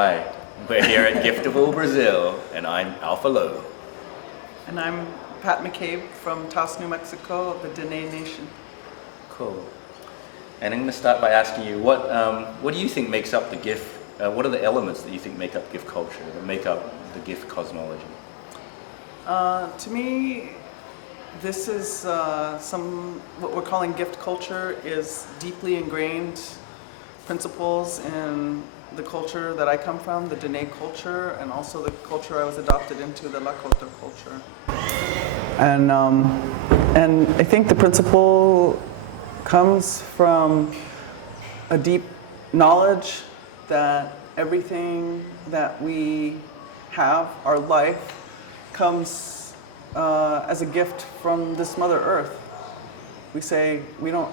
Hi, we're here at Giftival, Brazil, and I'm Alpha Low. And I'm Pat McCabe from Taos, New Mexico, of the Dene Nation. Cool. And I'm going to start by asking you, what do you think makes up the gift? What are the elements that you think make up gift culture, that make up the gift cosmology? To me, this is what we're calling gift culture is deeply ingrained principles in the culture that I come from, the Dene culture, and also the culture I was adopted into, the Lakota culture. And I think the principle comes from a deep knowledge that everything that we have, our life, comes as a gift from this Mother Earth. We say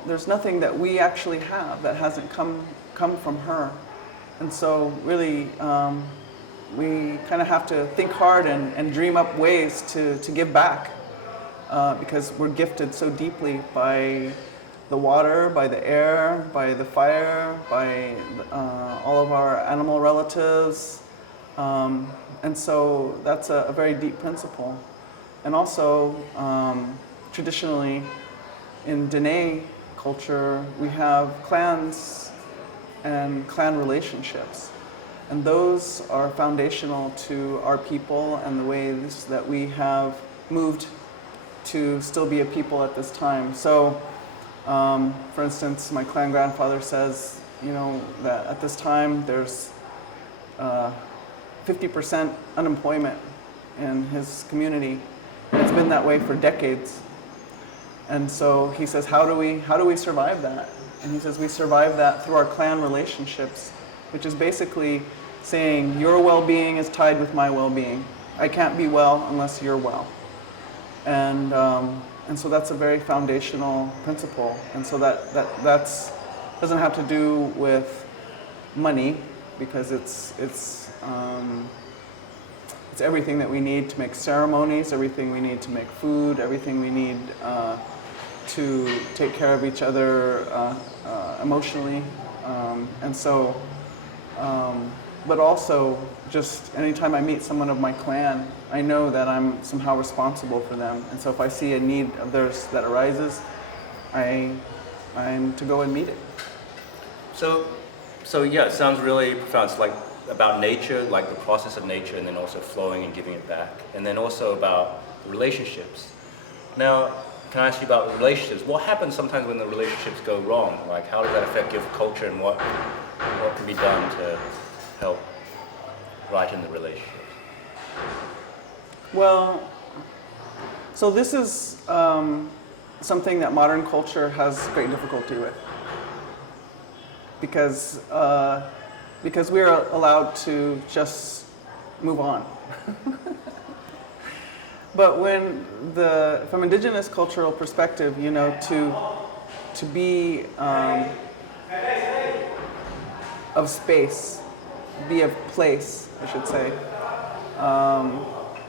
there's nothing that we actually have that hasn't come from her. And so really, we kind of have to think hard and dream up ways to give back because we're gifted so deeply by the water, by the air, by the fire, by all of our animal relatives. And so that's a very deep principle. And also, traditionally, in Dene culture, we have clans and clan relationships. And those are foundational to our people and the ways that we have moved to still be a people at this time. So, for instance, my clan grandfather says, that at this time there's 50% unemployment in his community. And it's been that way for decades. And so he says, how do we survive that? And he says, we survive that through our clan relationships, which is basically saying your well-being is tied with my well-being. I can't be well unless you're well. And so that's a very foundational principle. And so that's doesn't have to do with money, because it's everything that we need to make ceremonies, everything we need to make food, everything we need to take care of each other emotionally. But also, just anytime I meet someone of my clan, I know that I'm somehow responsible for them. And so if I see a need of theirs that arises, I'm to go and meet it. So yeah, it sounds really profound. It's like about nature, like the process of nature, and then also flowing and giving it back. And then also about relationships. Now, can I ask you about relationships? What happens sometimes when the relationships go wrong? Like, how does that affect gift culture, and what can be done to help righten the relationships? Well, so this is something that modern culture has great difficulty with, because we are allowed to just move on. But from indigenous cultural perspective, to be of space, be of place, I should say,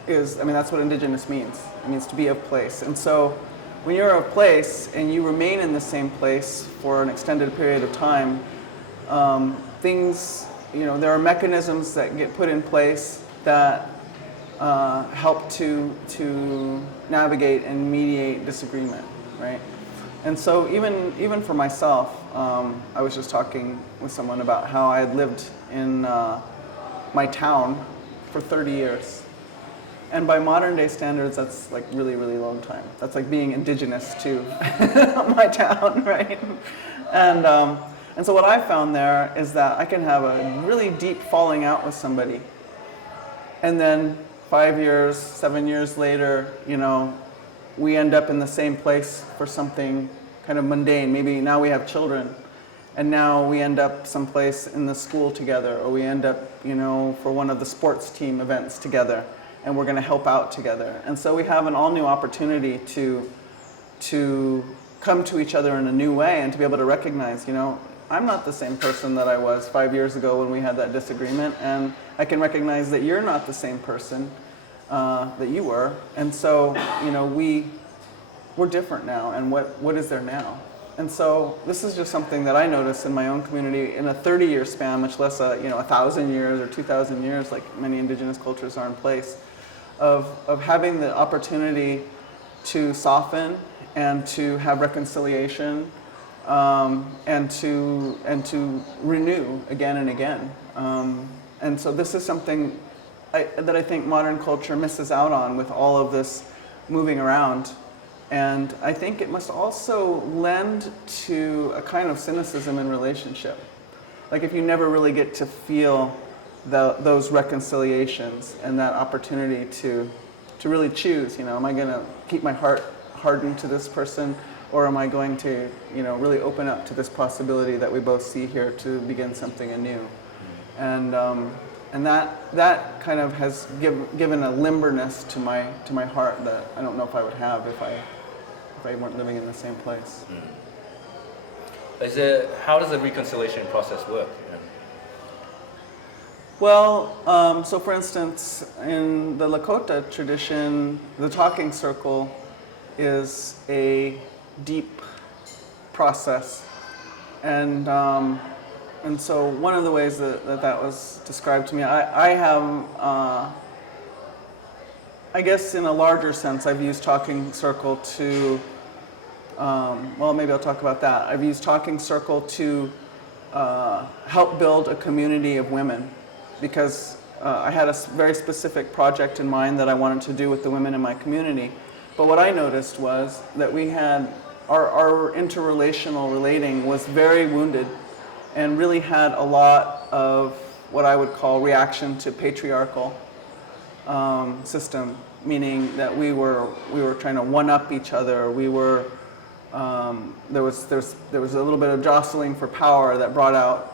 that's what indigenous means. It means to be of place. And so when you're of place and you remain in the same place for an extended period of time, there are mechanisms that get put in place that help to navigate and mediate disagreement, right? And so even for myself, I was just talking with someone about how I had lived in my town for 30 years. And by modern day standards, that's like really, really long time. That's like being indigenous to my town, right? And so what I found there is that I can have a really deep falling out with somebody, and then 5 years, 7 years later, we end up in the same place for something kind of mundane. Maybe now we have children, and now we end up someplace in the school together, or we end up, for one of the sports team events together, and we're going to help out together. And so we have an all new opportunity to come to each other in a new way, and to be able to recognize, I'm not the same person that I was 5 years ago when we had that disagreement, and I can recognize that you're not the same person that you were. And so, we're different now, and what is there now? And so this is just something that I noticed in my own community in a 30-year span, much less 1,000 years or 2,000 years, like many indigenous cultures are in place, of having the opportunity to soften and to have reconciliation, and to renew again and again. And so this is something that I think modern culture misses out on with all of this moving around. And I think it must also lend to a kind of cynicism in relationship. Like if you never really get to feel those reconciliations and that opportunity to really choose, am I going to keep my heart hardened to this person, or am I going to, really open up to this possibility that we both see here to begin something anew? And that kind of has given a limberness to my heart that I don't know if I would have if I weren't living in the same place. How does the reconciliation process work? Well, so for instance, in the Lakota tradition, the talking circle is a deep process, and so one of the ways that was described to me, I have, I guess in a larger sense, I've used talking circle to, well, maybe I'll talk about that. I've used talking circle to help build a community of women, because I had a very specific project in mind that I wanted to do with the women in my community. But what I noticed was that we had, our interrelational relating was very wounded and really had a lot of what I would call reaction to patriarchal system, meaning that we were trying to one-up each other. We were there was a little bit of jostling for power that brought out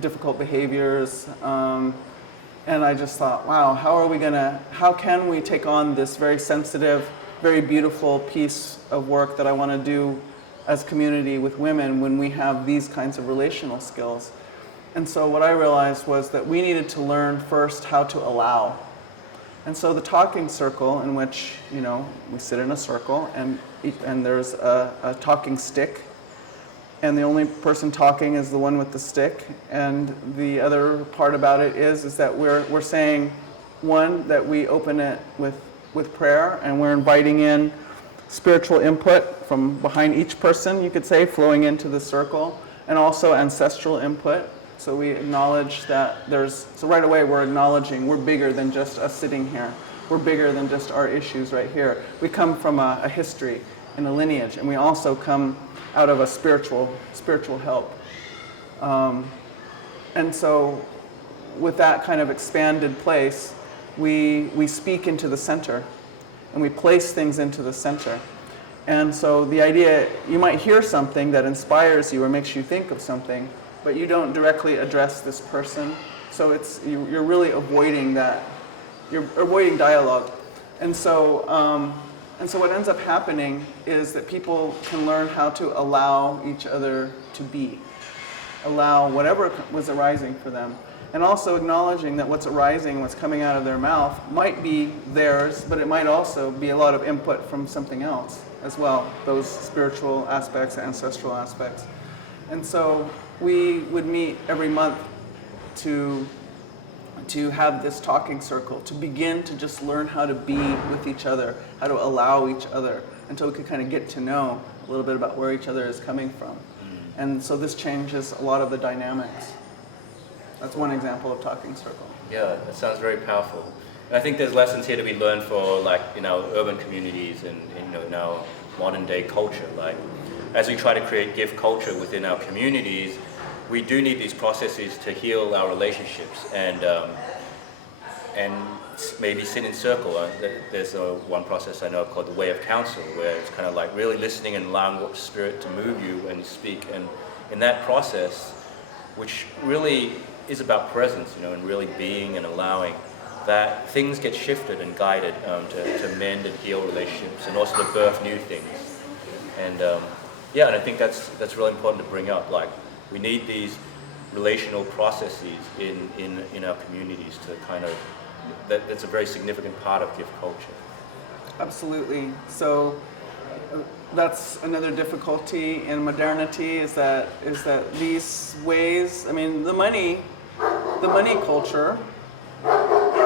difficult behaviors, and I just thought, wow, how can we take on this very sensitive, very beautiful piece of work that I want to do as community with women when we have these kinds of relational skills? And so what I realized was that we needed to learn first how to allow. And so the talking circle, in which we sit in a circle and there's a talking stick, and the only person talking is the one with the stick. And the other part about it is that we're saying, one, that we open it with prayer, and we're inviting in spiritual input from behind each person, you could say, flowing into the circle, and also ancestral input. So we acknowledge that so right away we're acknowledging we're bigger than just us sitting here. We're bigger than just our issues right here. We come from a history and a lineage, and we also come out of a spiritual help. And so with that kind of expanded place, we speak into the center, and we place things into the center. And so the idea, you might hear something that inspires you or makes you think of something, but you don't directly address this person. So you're really avoiding that. You're avoiding dialogue. And so what ends up happening is that people can learn how to allow each other to be, allow whatever was arising for them, and also acknowledging that what's arising, what's coming out of their mouth, might be theirs, but it might also be a lot of input from something else as well, those spiritual aspects, ancestral aspects. And so we would meet every month to have this talking circle, to begin to just learn how to be with each other, how to allow each other, until we could kind of get to know a little bit about where each other is coming from. And so this changes a lot of the dynamics. That's one example of talking circle. Yeah, that sounds very powerful. And I think there's lessons here to be learned for urban communities and in our modern day culture. Like, as we try to create gift culture within our communities, we do need these processes to heal our relationships and maybe sit in circle. There's one process I know called the way of counsel, where it's kind of like really listening and allowing what spirit to move you and speak. And in that process, which really is about presence, and really being and allowing, that things get shifted and guided to mend and heal relationships, and also to birth new things. And and I think that's really important to bring up. Like, we need these relational processes in our communities to kind of, that's a very significant part of gift culture. Absolutely. So that's another difficulty in modernity is that these ways, I mean, the money culture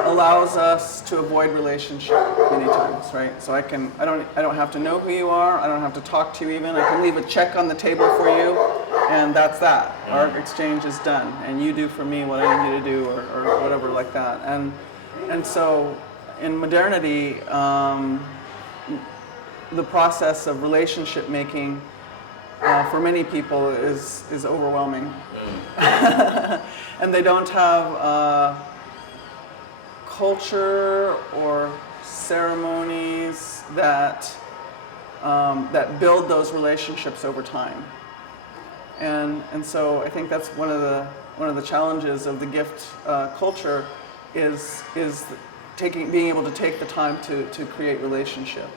allows us to avoid relationship many times, right? So I don't have to know who you are, I don't have to talk to you even, I can leave a check on the table for you, and that's that. Our exchange is done, and you do for me what I need you to do, or whatever like that. And so in modernity, the process of relationship making for many people is overwhelming. And they don't have culture or ceremonies that build those relationships over time. And so I think that's one of the challenges of the gift culture is being able to take the time to create relationship.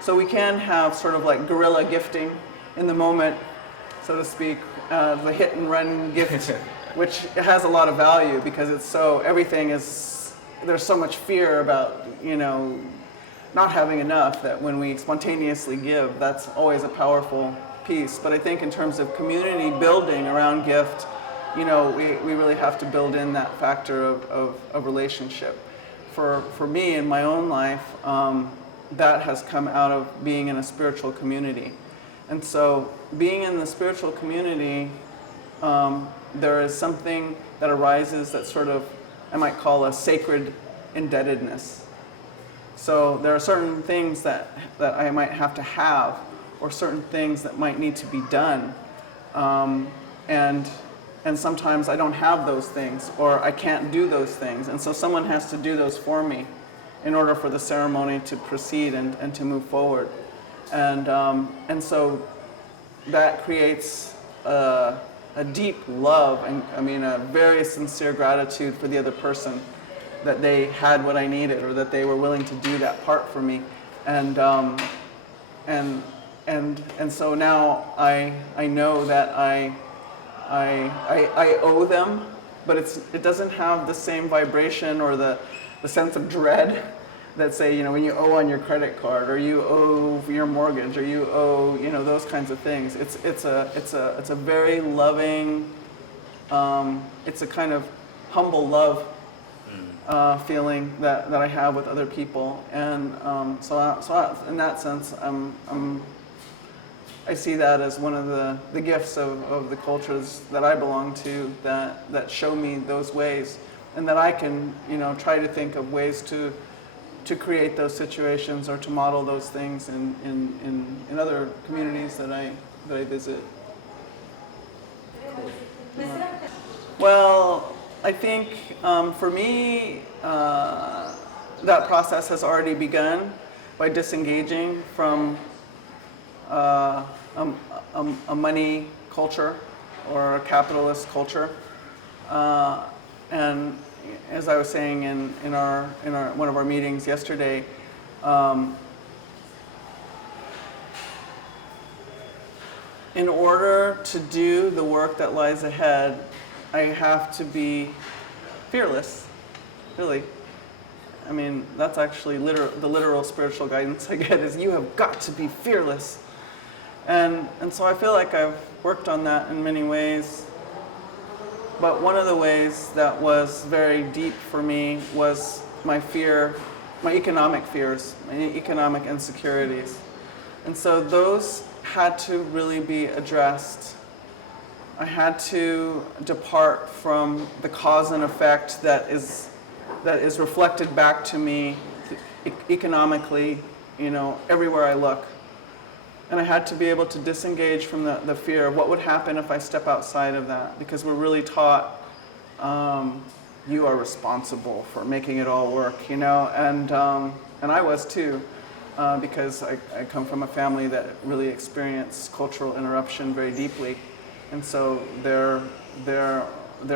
So we can have sort of like guerrilla gifting in the moment, so to speak, the hit and run gift, which has a lot of value because there's so much fear about, not having enough, that when we spontaneously give, that's always a powerful piece. But I think in terms of community building around gift, we really have to build in that factor of relationship. For me in my own life, that has come out of being in a spiritual community. And so being in the spiritual community, there is something that arises that sort of, I might call a sacred indebtedness. So there are certain things that I might have to have, or certain things that might need to be done. And sometimes I don't have those things, or I can't do those things. And so someone has to do those for me in order for the ceremony to proceed and to move forward. And so that creates a deep love, and a very sincere gratitude for the other person, that they had what I needed, or that they were willing to do that part for me. And so now I know that I owe them, but it doesn't have the same vibration or the sense of dread that, say, when you owe on your credit card, or you owe your mortgage, or you owe, those kinds of things. It's a very loving, it's a kind of humble love feeling that I have with other people. And so in that sense, I see that as one of the gifts of the cultures that I belong to, that show me those ways, and that I can, try to think of ways to create those situations, or to model those things in other communities that I visit. Well, I think for me, that process has already begun by disengaging from a money culture or a capitalist culture, and as I was saying in our one of our meetings yesterday, in order to do the work that lies ahead, I have to be fearless, really. That's actually the literal spiritual guidance I get, is you have got to be fearless. And so I feel like I've worked on that in many ways. But one of the ways that was very deep for me was my economic fears, my economic insecurities. And so those had to really be addressed. I had to depart from the cause and effect that is reflected back to me economically, everywhere I look. And I had to be able to disengage from the fear of what would happen if I step outside of that, because we're really taught you are responsible for making it all work, and I was too, because I come from a family that really experienced cultural interruption very deeply, and so their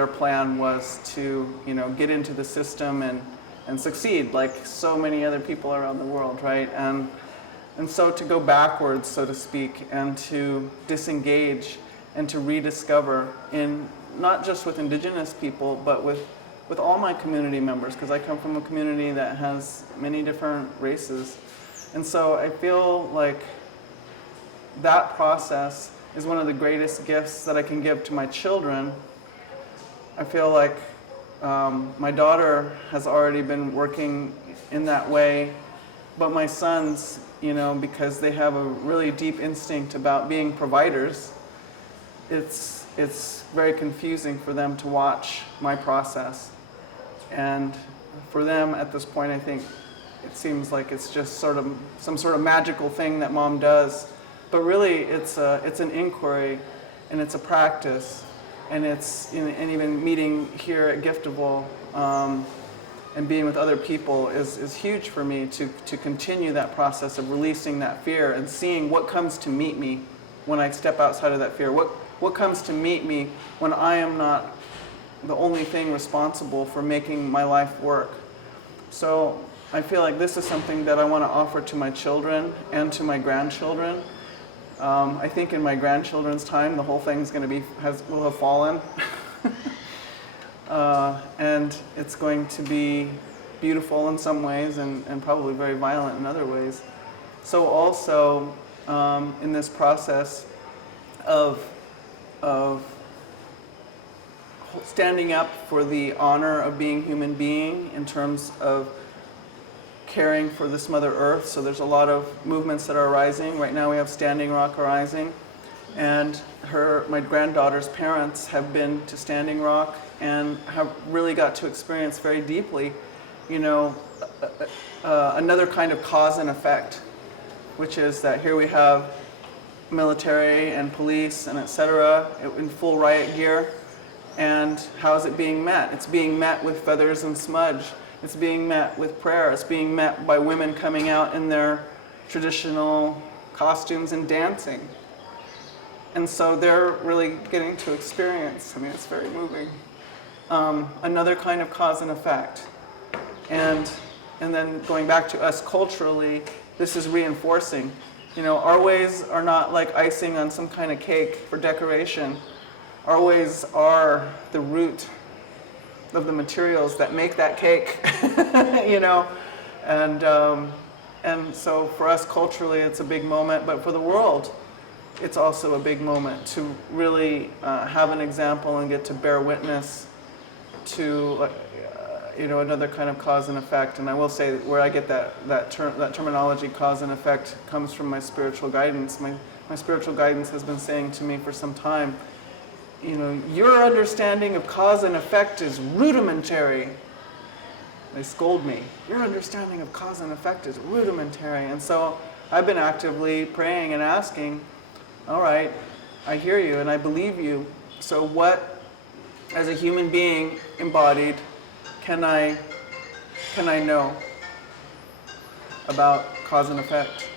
plan was to get into the system and succeed like so many other people around the world, right? And so to go backwards, so to speak, and to disengage and to rediscover, in not just with Indigenous people, but with all my community members, because I come from a community that has many different races, And so I feel like that process is one of the greatest gifts that I can give to my children. I feel like my daughter has already been working in that way, but my sons, because they have a really deep instinct about being providers, it's very confusing for them to watch my process. And for them at this point, I think it seems like it's just sort of some sort of magical thing that mom does. But really, it's an inquiry, and it's a practice, and and even meeting here at Giftival and being with other people is huge for me to continue that process of releasing that fear and seeing what comes to meet me when I step outside of that fear. What comes to meet me when I am not the only thing responsible for making my life work. So I feel like this is something that I want to offer to my children and to my grandchildren. I think in my grandchildren's time, the whole thing's going to will have fallen. And it's going to be beautiful in some ways and probably very violent in other ways. So also in this process of standing up for the honor of being human being in terms of caring for this Mother Earth. So there's a lot of movements that are arising. Right now we have Standing Rock arising, and my granddaughter's parents have been to Standing Rock and have really got to experience very deeply, another kind of cause and effect, which is that here we have military and police and etc. in full riot gear, and how is it being met? It's being met with feathers and smudge. It's being met with prayer. It's being met by women coming out in their traditional costumes and dancing. And so they're really getting to experience, it's very moving, another kind of cause and effect. And then going back to us culturally, this is reinforcing. Our ways are not like icing on some kind of cake for decoration. Our ways are the root of the materials that make that cake, and so for us culturally it's a big moment, but for the world it's also a big moment to really have an example and get to bear witness to another kind of cause and effect. And I will say that where I get that terminology, cause and effect, comes from my spiritual guidance. My spiritual guidance has been saying to me for some time, your understanding of cause and effect is rudimentary. They scold me. Your understanding of cause and effect is rudimentary. And so I've been actively praying and asking, all right, I hear you and I believe you. So what, as a human being embodied, can I know about cause and effect?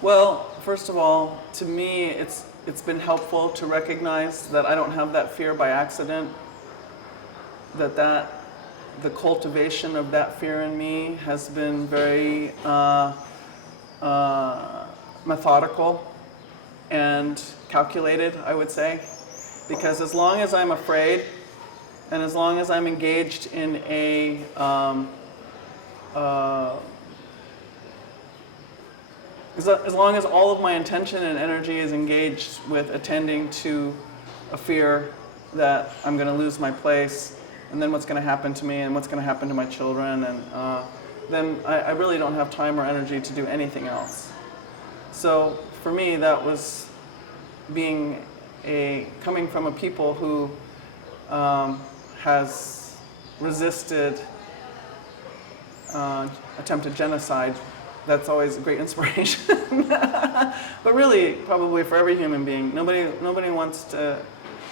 Well, first of all, to me, it's been helpful to recognize that I don't have that fear by accident, that the cultivation of that fear in me has been very methodical and calculated, I would say. Because as long as I'm afraid, and as long as I'm engaged in as long as all of my intention and energy is engaged with attending to a fear that I'm going to lose my place, and then what's going to happen to me, and what's going to happen to my children, and then I really don't have time or energy to do anything else. So for me, that was coming from a people who has resisted attempted genocide. That's always a great inspiration. But really, probably for every human being, nobody wants to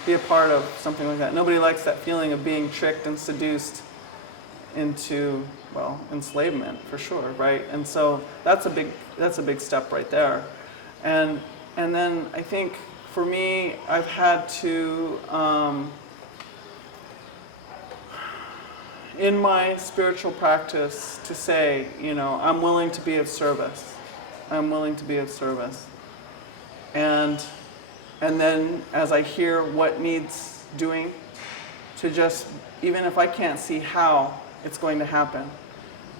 be a part of something like that. Nobody likes that feeling of being tricked and seduced into, enslavement, for sure, right? And so that's a big step right there. And then I think for me, I've had to in my spiritual practice to say, I'm willing to be of service. I'm willing to be of service. And then as I hear what needs doing, to just, even if I can't see how it's going to happen,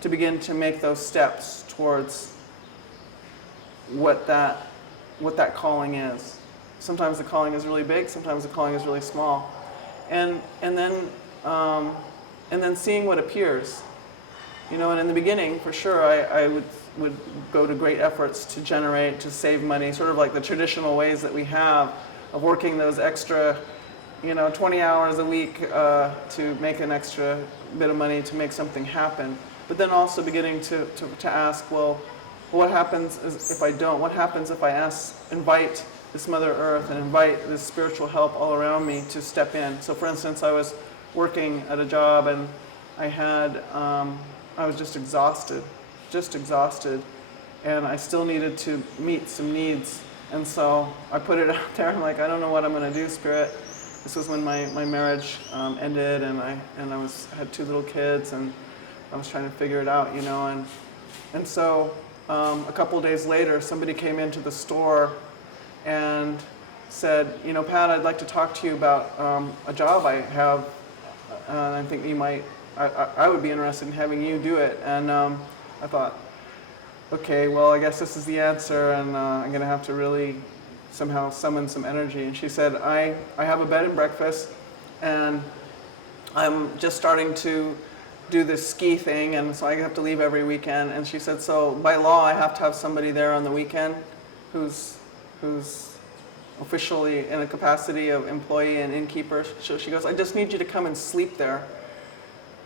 to begin to make those steps towards what that calling is. Sometimes the calling is really big, sometimes the calling is really small, and then seeing what appears. And in the beginning, for sure, I would go to great efforts to save money, sort of like the traditional ways that we have of working those extra, 20 hours a week to make an extra bit of money to make something happen. But then also beginning to ask, well, what happens if I don't? What happens if I invite this Mother Earth and invite this spiritual help all around me to step in? So for instance, I was working at a job and I was just exhausted, and I still needed to meet some needs. And so I put it out there. I'm like, I don't know what I'm going to do, Spirit. This was when my marriage ended, and I had 2 little kids, and I was trying to figure it out, and so a couple of days later, somebody came into the store and said, Pat, I'd like to talk to you about a job I have. I think you might. I would be interested in having you do it. And I thought, okay, well, I guess this is the answer, and I'm going to have to really somehow summon some energy. And she said, I have a bed and breakfast, and I'm just starting to do this ski thing, and so I have to leave every weekend. And she said, so by law, I have to have somebody there on the weekend who's officially in a capacity of employee and innkeeper. So she goes, I just need you to come and sleep there.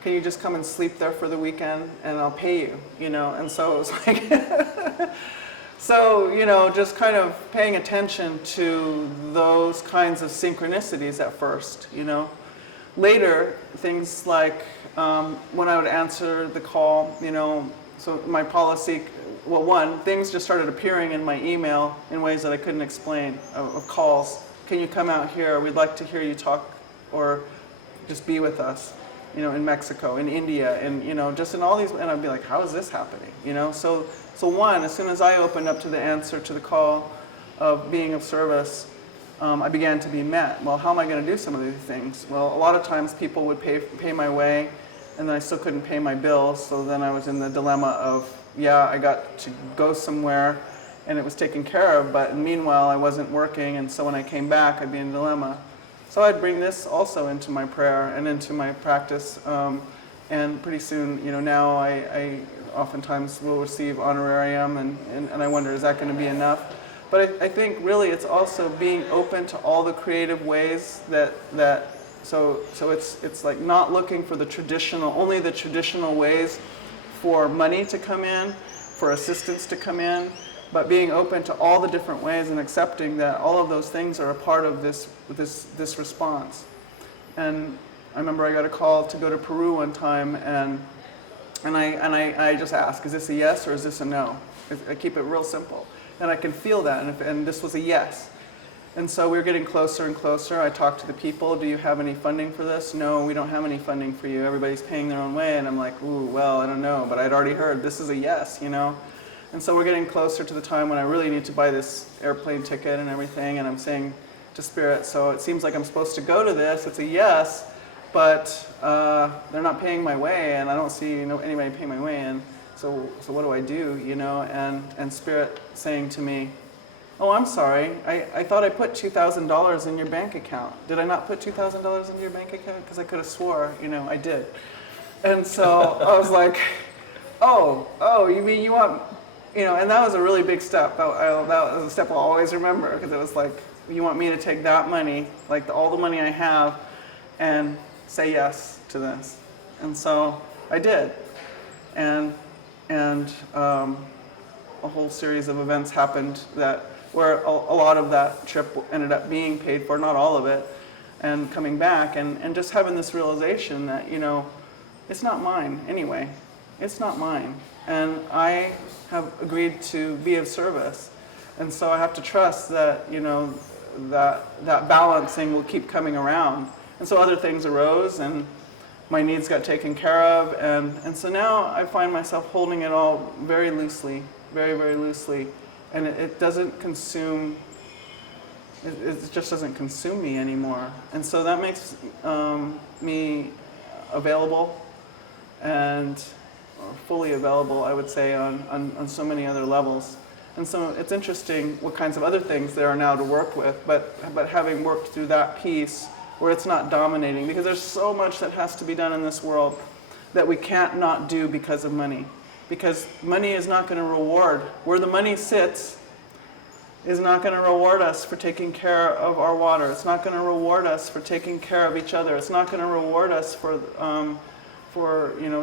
Can you just come and sleep there for the weekend, and I'll pay you, And so it was like, just kind of paying attention to those kinds of synchronicities at first, Later, things like when I would answer the call, so my policy, well, one, things just started appearing in my email in ways that I couldn't explain, of calls. Can you come out here? We'd like to hear you talk, or just be with us. In Mexico, in India, and just in all these, and I'd be like, how is this happening? So one, as soon as I opened up to the answer to the call of being of service, I began to be met. Well, how am I going to do some of these things? Well, a lot of times people would pay my way, and then I still couldn't pay my bills, so then I was in the dilemma of, I got to go somewhere, and it was taken care of, but meanwhile I wasn't working, and so when I came back, I'd be in a dilemma. So I'd bring this also into my prayer and into my practice, and pretty soon, now I oftentimes will receive honorarium, and I wonder, is that going to be enough? But I think really it's also being open to all the creative ways so it's like not looking for only the traditional ways for money to come in, for assistance to come in, but being open to all the different ways and accepting that all of those things are a part of this response. And I remember I got a call to go to Peru one time, and I just asked, is this a yes or is this a no? I keep it real simple. And I can feel that, and this was a yes. And so we were getting closer and closer. I talked to the people, do you have any funding for this? No, we don't have any funding for you. Everybody's paying their own way. And I'm like, ooh, well, I don't know. But I'd already heard this is a yes, And so we're getting closer to the time when I really need to buy this airplane ticket and everything, and I'm saying to Spirit, so it seems like I'm supposed to go to this, it's a yes, but they're not paying my way, and I don't see anybody paying my way, and so what do I do, and Spirit saying to me, oh, I'm sorry, I thought I put $2,000 in your bank account. Did I not put $2,000 into your bank account? Because I could have swore, I did. And so I was like, oh, you mean you want... and that was a really big step. That was a step I'll always remember, because it was like, you want me to take that money, like all the money I have, and say yes to this. And so I did. And a whole series of events happened where a lot of that trip ended up being paid for, not all of it, and coming back, and just having this realization that, it's not mine anyway. It's not mine. And I have agreed to be of service. And so I have to trust that, that balancing will keep coming around. And so other things arose, and my needs got taken care of. And so now I find myself holding it all very loosely, very, very loosely. And it doesn't consume, it just doesn't consume me anymore. And so that makes me available and fully available, I would say, on so many other levels. And so it's interesting what kinds of other things there are now to work with, but having worked through that piece where it's not dominating, because there's so much that has to be done in this world that we can't not do because of money. Because money is not going to reward. Where the money sits is not going to reward us for taking care of our water. It's not going to reward us for taking care of each other. It's not going to reward us for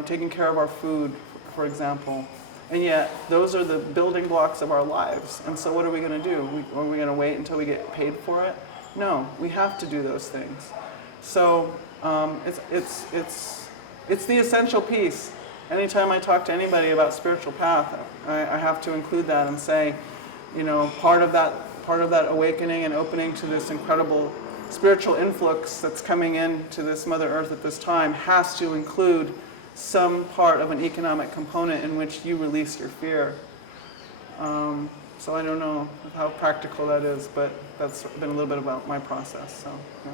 taking care of our food, for example. And yet, those are the building blocks of our lives. And so what are we going to do? Are we going to wait until we get paid for it? No, we have to do those things. So it's the essential piece. Anytime I talk to anybody about spiritual path, I have to include that and say, part of that awakening and opening to this incredible spiritual influx that's coming into this Mother Earth at this time has to include some part of an economic component in which you release your fear. So I don't know how practical that is, but that's been a little bit about my process. So, yeah.